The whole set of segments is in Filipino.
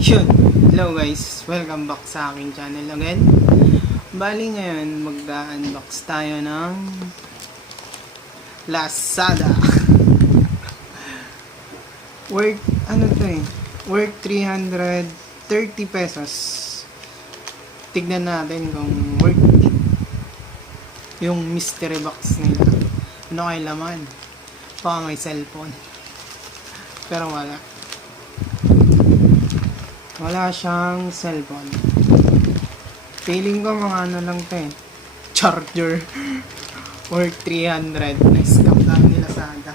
Yun. Hello guys, welcome back sa aking channel again. Bali ngayon, mag-unbox tayo ng Lazada. Worth, worth 330 pesos. Tignan natin kung worth it. Yung mystery box nila. Ano kay laman? Baka may cellphone. Pero wala siyang cellphone. Feeling ko mga ano lang to eh. Charger. Worth 300. Na-scam lang nila Lazada.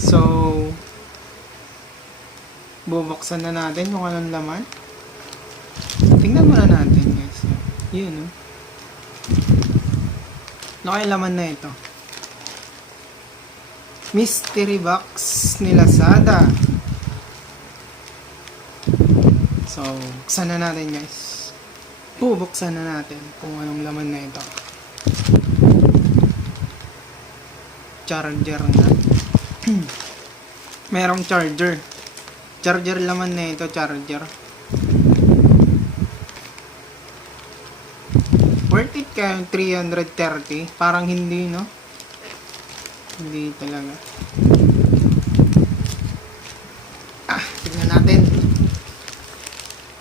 So, bubuksan na natin kung anong laman. Tingnan muna natin guys. Yun oh. Ano kaya laman na ito? Mystery box ni Lazada. So, buksan na natin guys. Bubuksan na natin kung anong laman na ito. Charger na. Merong charger. Charger laman na ito, charger. Worth it kaya 330? Parang hindi, no? Hindi talaga. Tignan natin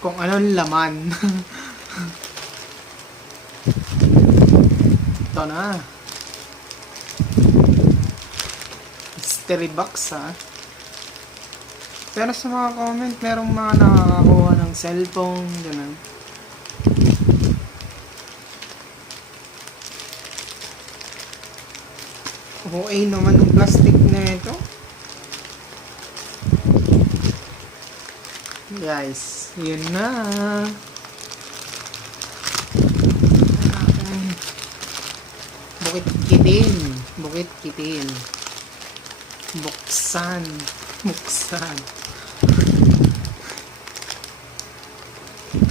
kung anong laman. Ito na. Mystery box ha. Pero sa mga comment, merong mga nakakakuha ng cellphone, gano'n. Okay naman yung plastic na ito. Guys, yun na. Bukit kitin. Buksan.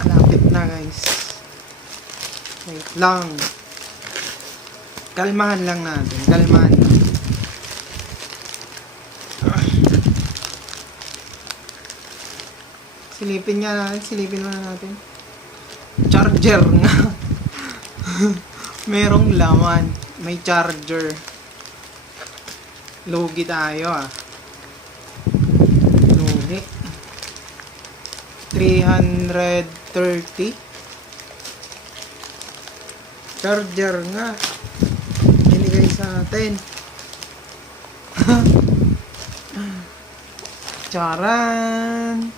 Malapit na guys. Wait lang. Kalmahan lang natin. Silipin muna natin. Charger nga. Merong laman. May charger. Lugi tayo ah. Lugi. 330. Charger nga. Binigay sa atin. Charan.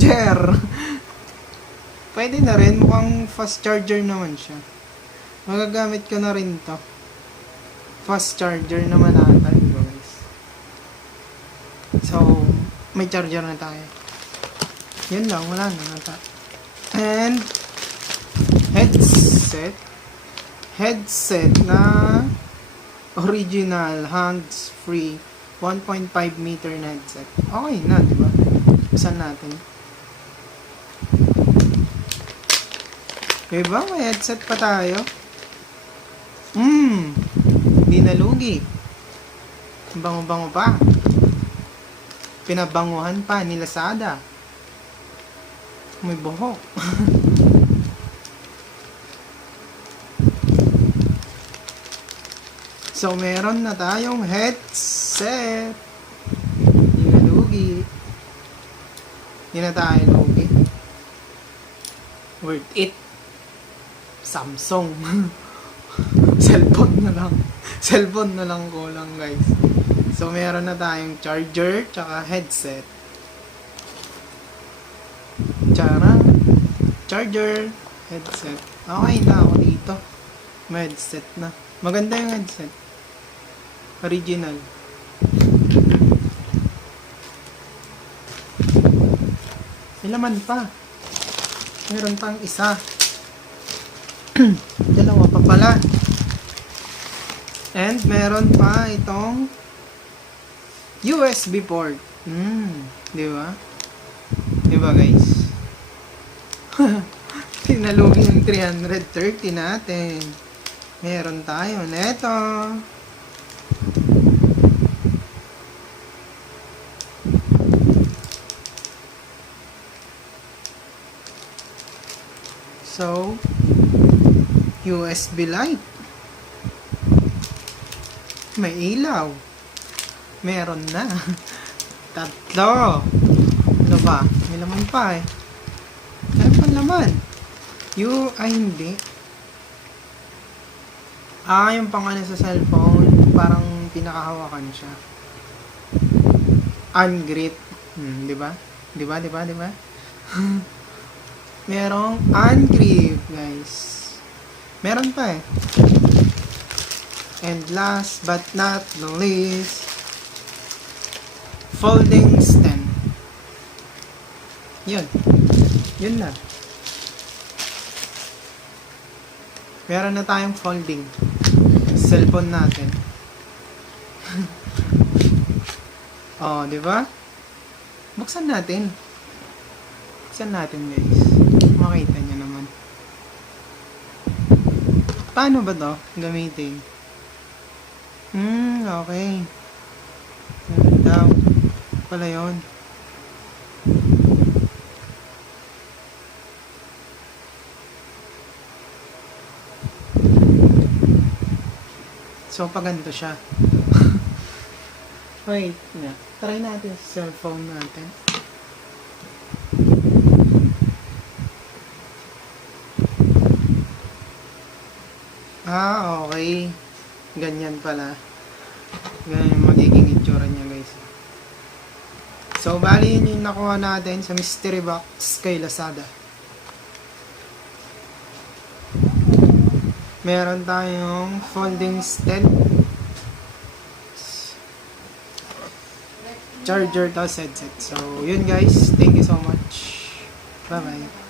Charger. Pwede na rin, mukhang fast charger naman siya. Magagamit ko na rin to. Fast charger naman ata, guys. So, may charger na tayo. Yun lang, wala na ata. And headset na original hands-free 1.5 meter na headset. Okay na, diba? Buksan natin. Diba? May headset pa tayo. Di nalugi. Bango-bango pa. Pinabanguhan pa ni Lazada. May buhok. So, meron na tayong headset. Di nalugi. Di na tayo lugi. Worth it. Samsung. Cellphone na lang kulang guys. So meron na tayong charger tsaka headset. Charger, headset. Okay na ako dito. May headset na. Maganda yung headset. Original. May laman pa. Meron pang isa. Dalawa pa pala. And meron pa itong USB port. Di ba? Di ba guys? Tinalugi yung 330 natin. Meron tayo neto. So, USB light. May ilaw. Meron na. Tatlo. Ano ba? May laman pa eh. Ano pa laman? Ay hindi. Yung pang ano sa cellphone, parang pinakahawakan siya. Ungrip. Di ba? Di ba? Di ba? Di ba? Merong ungrip, guys. Meron pa eh. And last but not the least, folding stand. Yun. Yun na. Meron na tayong folding cellphone natin. Oh, di ba? Buksan natin. Buksan natin, guys. Makita niyo naman. Paano ba to gamitin? Okay. Ganun daw. Pala yun. So, pag ganito siya. Wait nga. Try natin sa cellphone natin. Okay. Ganyan pala. Ganyan yung magiging itsura niya, guys. So, bali yun yung nakuha natin sa mystery box kay Lazada. Meron tayong folding stand. Charger to headset. So, yun guys. Thank you so much. Bye-bye.